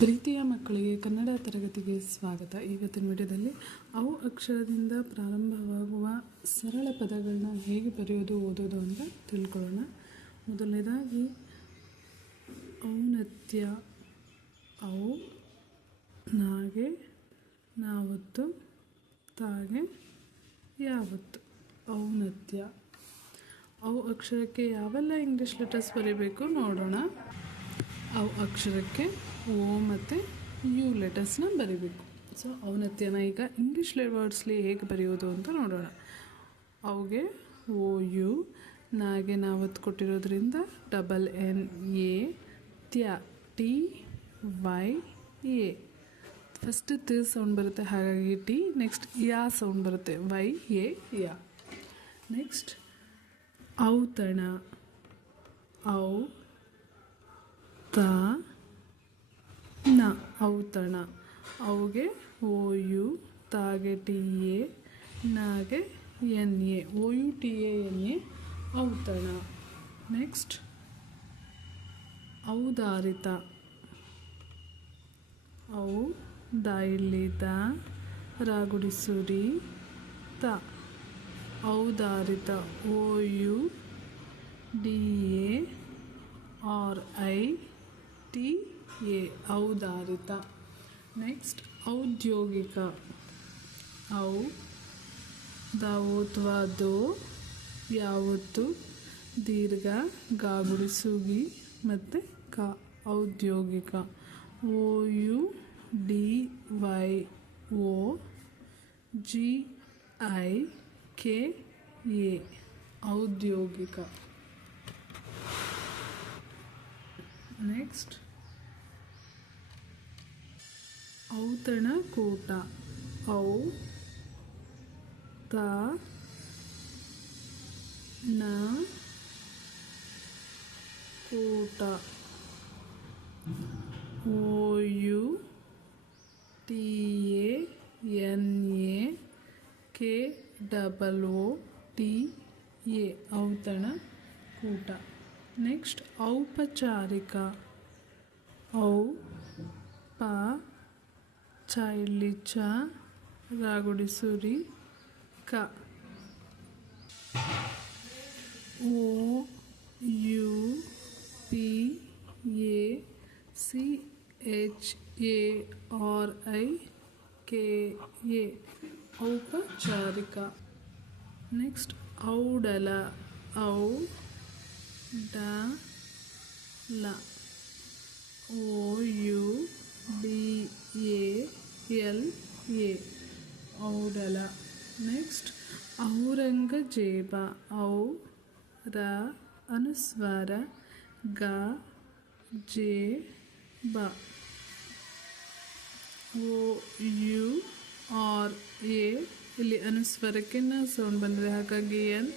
ಪ್ರೀತಿಯ ಮಕ್ಕಳಿಗೆ ಕನ್ನಡ ತರಗತಿಗೆ ಸ್ವಾಗತ. ಇವತ್ತಿನ ವಿಡಿಯೋದಲ್ಲಿ ಅವು ಅಕ್ಷರದಿಂದ ಪ್ರಾರಂಭವಾಗುವ ಸರಳ ಪದಗಳನ್ನ ಹೇಗೆ ಬರೆಯೋದು, ಓದೋದು ಅಂತ ತಿಳ್ಕೊಳ್ಳೋಣ. ಮೊದಲನೇದಾಗಿ ಔನತ್ಯ ಅವು ನಾಗೆ, ನಾವತ್ತು, ತಾಗೆ, ಯಾವತ್ತು. ಔನತ್ಯ ಅವು ಅಕ್ಷರಕ್ಕೆ ಯಾವೆಲ್ಲ ಇಂಗ್ಲೀಷ್ ಲೆಟರ್ಸ್ ಬರೀಬೇಕು ನೋಡೋಣ. ಅವು ಅಕ್ಷರಕ್ಕೆ ಓ ಮತ್ತು ಯು ಲೆಟರ್ಸ್ನ ಬರಿಬೇಕು. ಸೊ ಅವನತ್ಯನ ಈಗ ಇಂಗ್ಲೀಷ್ ವರ್ಡ್ಸ್ಲಿ ಹೇಗೆ ಬರೆಯೋದು ಅಂತ ನೋಡೋಣ. ಅವಗೆ ಓ, ಯು, ನಾಗೆ ನಾವತ್ತು ಕೊಟ್ಟಿರೋದ್ರಿಂದ ಡಬಲ್ ಎನ್ ಎ, ತ್ಯ, ಟಿ, ವೈ, ಎ. ಫಸ್ಟ್ ತಿ ಸೌಂಡ್ ಬರುತ್ತೆ, ಹಾಗಾಗಿ ಟಿ ನೆಕ್ಸ್ಟ್ ಯಾ ಸೌಂಡ್ ಬರುತ್ತೆ, ವೈ, ಎ, ಯಾ. ನೆಕ್ಸ್ಟ್ ಔತಣ, ಔ ತ ನ ಔತಣ ಅವಗೆ ಓ, ಯು, ತಾಗೆ, ಟಿ, ಎ, ನಾಗೆ, N, A. O, U, T, A, N, A ಔತಣ ನೆಕ್ಸ್ಟ್ ಔದಾರಿತ ಔ ದಾಯಿಲಿತ ರಾಗುಡಿಸುರಿ ತ. ಔದಾರಿತ O, U, D, A, R, I T A ಔದಾರಿತ. Next, ಔದ್ಯೋಗಿಕ. ಔ ದಾವೋತ್ವ ಯಾವತ್ತು? ದೀರ್ಘ ಗಾಬುಡಿಸುಗಿ ಮತ್ತು ಕ. ಔದ್ಯೋಗಿಕ. O U D Y O G I K A. ಔದ್ಯೋಗಿಕ. ನೆಕ್ಸ್ಟ್ ಔತಣಕೂಟ ಔ ತ ನ ಕೂಟ. O U T A N A K double O T A ಔತಣ ಕೂಟ. ನೆಕ್ಸ್ಟ್ ಔಪಚಾರಿಕ ಔ ಪ ಚೈಲಿ ಚ ರಾಗುಡಿಸುರಿ ಕ O U P A C H A R I K A ಔಪಚಾರಿಕ ನೆಕ್ಸ್ಟ್ ಔಡಲ ಔ ಡ ಲ O U D A L A ಔಡಲ ನೆಕ್ಸ್ಟ್ ಔರಂಗಜೇಬ ಔ ರ ಅನುಸ್ವಾರ ಗ ಜೆ ಬ ಓ ಯು ಆರ್ ಎ ಇಲ್ಲಿ ಅನುಸ್ವರಕ್ಕೆ ನ ಸೌಂಡ್ ಬಂದಿದೆ ಹಾಗಾಗಿ ಎನ್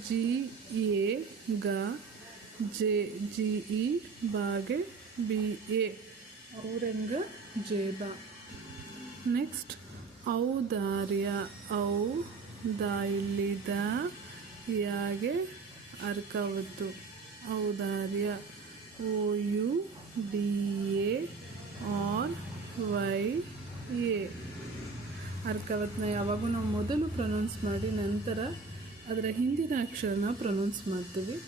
ಜಿ ಎ ಗ ಜೆ ಜಿ ಇ ಬಾಗೆ ಬಿ ಎ ಔರಂಗ ಜೇಬ ನೆಕ್ಸ್ಟ್ ಔದಾರ್ಯ ಔ ದ ಇಲ್ಲಿದ ಯಾಗೆ ಅರ್ಕವತ್ತು ಔದಾರ್ಯ O U D A R Y A ಅರ್ಕವತ್ನ ಯಾವಾಗೂ ನಾವು ಮೊದಲು ಪ್ರೊನೌನ್ಸ್ ಮಾಡಿ ನಂತರ ಅದರ ಹಿಂದಿನ ಅಕ್ಷರನ ಪ್ರೊನೌನ್ಸ್ ಮಾಡ್ತೀವಿ.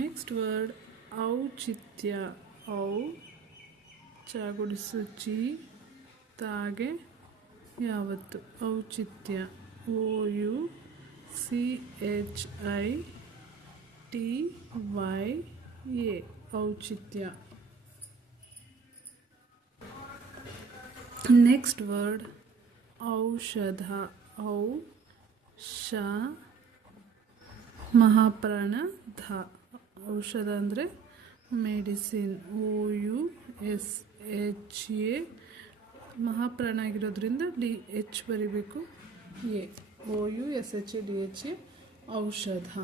ನೆಕ್ಸ್ಟ್ ವರ್ಡ್ ಔಚಿತ್ಯ. ಔ ಚಾಗುಡಿಸು ಚಿ ತಾಗೆ ಯಾವತ್ತು? ಔಚಿತ್ಯ. O, U, C, H, I, T, Y, A. ಔಚಿತ್ಯ. Next word ಔಷಧ. ಔ ಶ ಮಹಾಪ್ರಾಣ ಧ. ಔಷಧ ಅಂದರೆ medicine. O U, S, H, A. ಮಹಾಪ್ರಾಣ ಆಗಿರೋದ್ರಿಂದ ಡಿ, ಎಚ್ ಬರೀಬೇಕು. A, O, U, S, H A D, H, A. ಔಷಧ.